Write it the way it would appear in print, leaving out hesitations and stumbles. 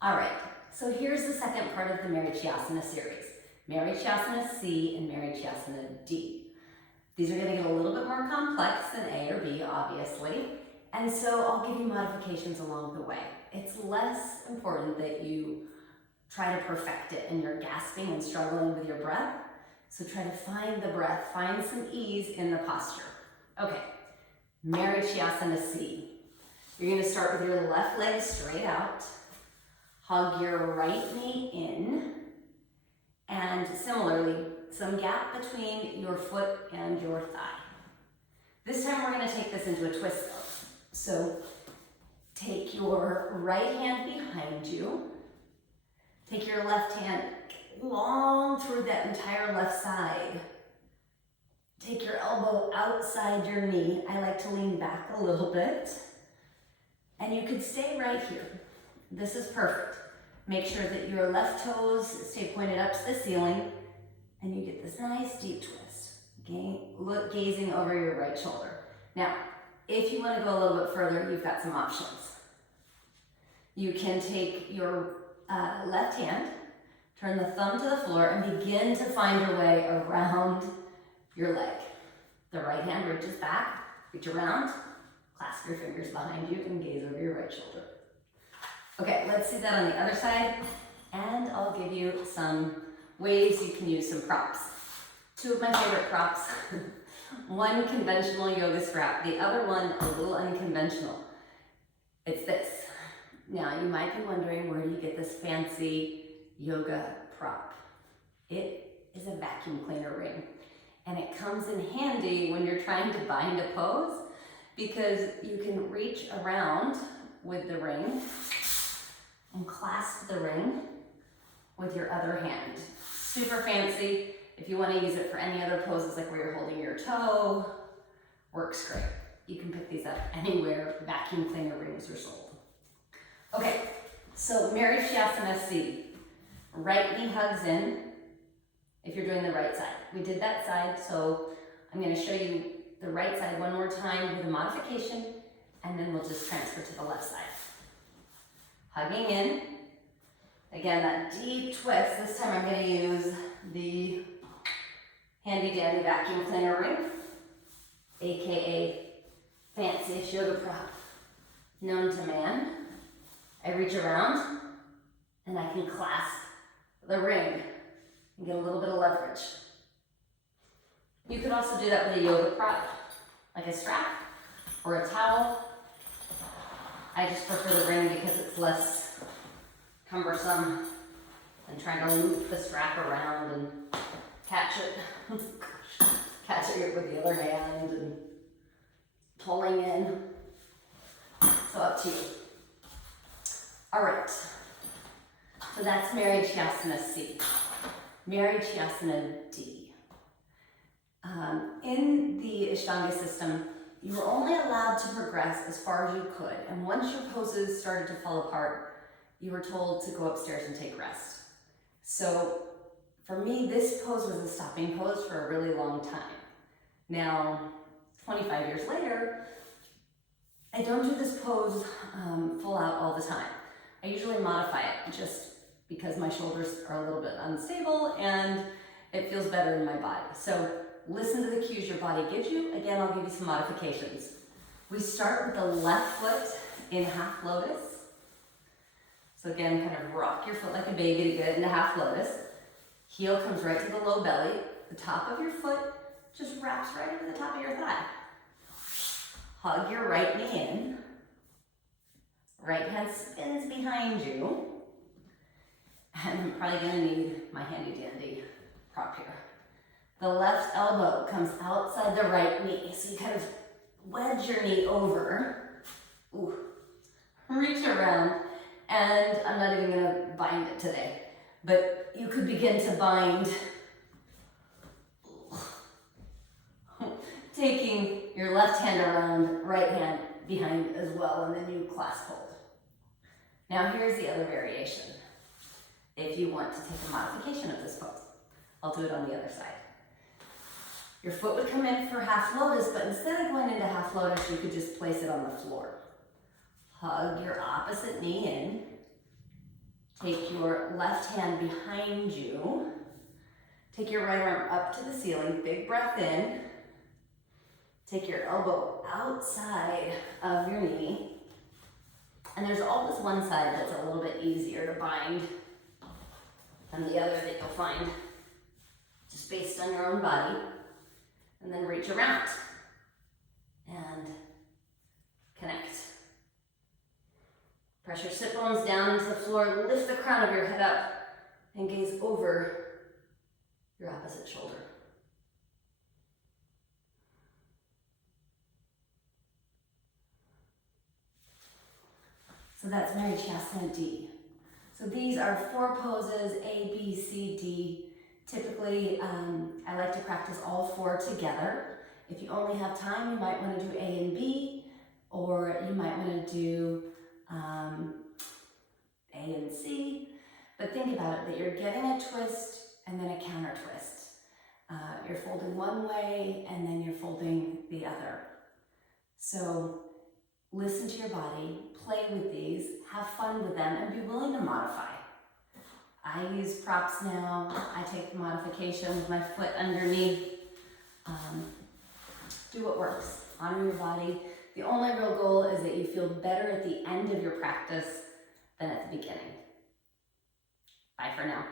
All right, so here's the second part of the Marichyasana series. Marichyasana C and Marichyasana D. These are going to get a little bit more complex than A or B, obviously, and so I'll give you modifications along the way. It's less important that you try to perfect it and you're gasping and struggling with your breath, so try to find the breath, find some ease in the posture. Okay, Marichyasana C. You're going to start with your left leg straight out. Hug your right knee in, and similarly, some gap between your foot and your thigh. This time we're going to take this into a twist though. So take your right hand behind you, take your left hand long through that entire left side. Take your elbow outside your knee. I like to lean back a little bit. And you could stay right here. This is perfect. Make sure that your left toes stay pointed up to the ceiling and you get this nice deep twist. Gazing over your right shoulder. Now, if you want to go a little bit further, you've got some options. You can take your left hand, turn the thumb to the floor, and begin to find your way around your leg. The right hand reaches back, reach around, clasp your fingers behind you, and gaze over your right shoulder. Okay, let's see that on the other side, and I'll give you some ways you can use some props. Two of my favorite props. One conventional yoga strap, the other one a little unconventional. It's this. Now, you might be wondering, where do you get this fancy yoga prop? It is a vacuum cleaner ring, and it comes in handy when you're trying to bind a pose because you can reach around with the ring and clasp the ring with your other hand. Super fancy. If you want to use it for any other poses, like where you're holding your toe, works great. You can pick these up anywhere vacuum cleaner rings are sold. Okay, so Marichyasana C. Right knee hugs in if you're doing the right side. We did that side, so I'm going to show you the right side one more time with a modification, and then we'll just transfer to the left side. Hugging in. Again, that deep twist. This time I'm going to use the handy dandy vacuum cleaner ring, aka fanciest yoga prop known to man. I reach around and I can clasp the ring and get a little bit of leverage. You could also do that with a yoga prop, like a strap or a towel. I just prefer the ring because it's less cumbersome than trying to loop the strap around and catch it. Catch it with the other hand and pulling in. So up to you. All right, so that's Marichyasana C. Marichyasana D. In the Ashtanga system, you were only allowed to progress as far as you could, and once your poses started to fall apart, you were told to go upstairs and take rest. So for me, this pose was a stopping pose for a really long time. Now, 25 years later, I don't do this pose full out all the time. I usually modify it just because my shoulders are a little bit unstable and it feels better in my body. So listen to the cues your body gives you. Again, I'll give you some modifications. We start with the left foot in half lotus. So again, kind of rock your foot like a baby to get it into half lotus. Heel comes right to the low belly. The top of your foot just wraps right over the top of your thigh. Hug your right knee in. Right hand spins behind you. And I'm probably gonna need my handy dandy prop here. The left elbow comes outside the right knee. So you kind of wedge your knee over. Ooh. Reach around. And I'm not even gonna bind it today, but you could begin to bind. Taking your left hand around, right hand behind as well, and then you clasp hold. Now here's the other variation. If you want to take a modification of this pose, I'll do it on the other side. Your foot would come in for half lotus, but instead of going into half lotus, you could just place it on the floor. Hug your opposite knee in. Take your left hand behind you. Take your right arm up to the ceiling. Big breath in. Take your elbow outside of your knee. And there's always one side that's a little bit easier to bind than the other that you'll find just based on your own body. And then reach around and connect. Press your sit bones down into the floor, lift the crown of your head up, and gaze over your opposite shoulder. So that's Marichyasana D. So these are 4 poses, A, B, C, D. Typically, I like to practice all 4 together. If you only have time, you might want to do A and B, or you might want to do A and C. But think about it, that you're getting a twist and then a counter twist. You're folding one way and then you're folding the other. So listen to your body, play with these, have fun with them, and be willing to modify. I use props now. I take the modification with my foot underneath. Do what works. Honor your body. The only real goal is that you feel better at the end of your practice than at the beginning. Bye for now.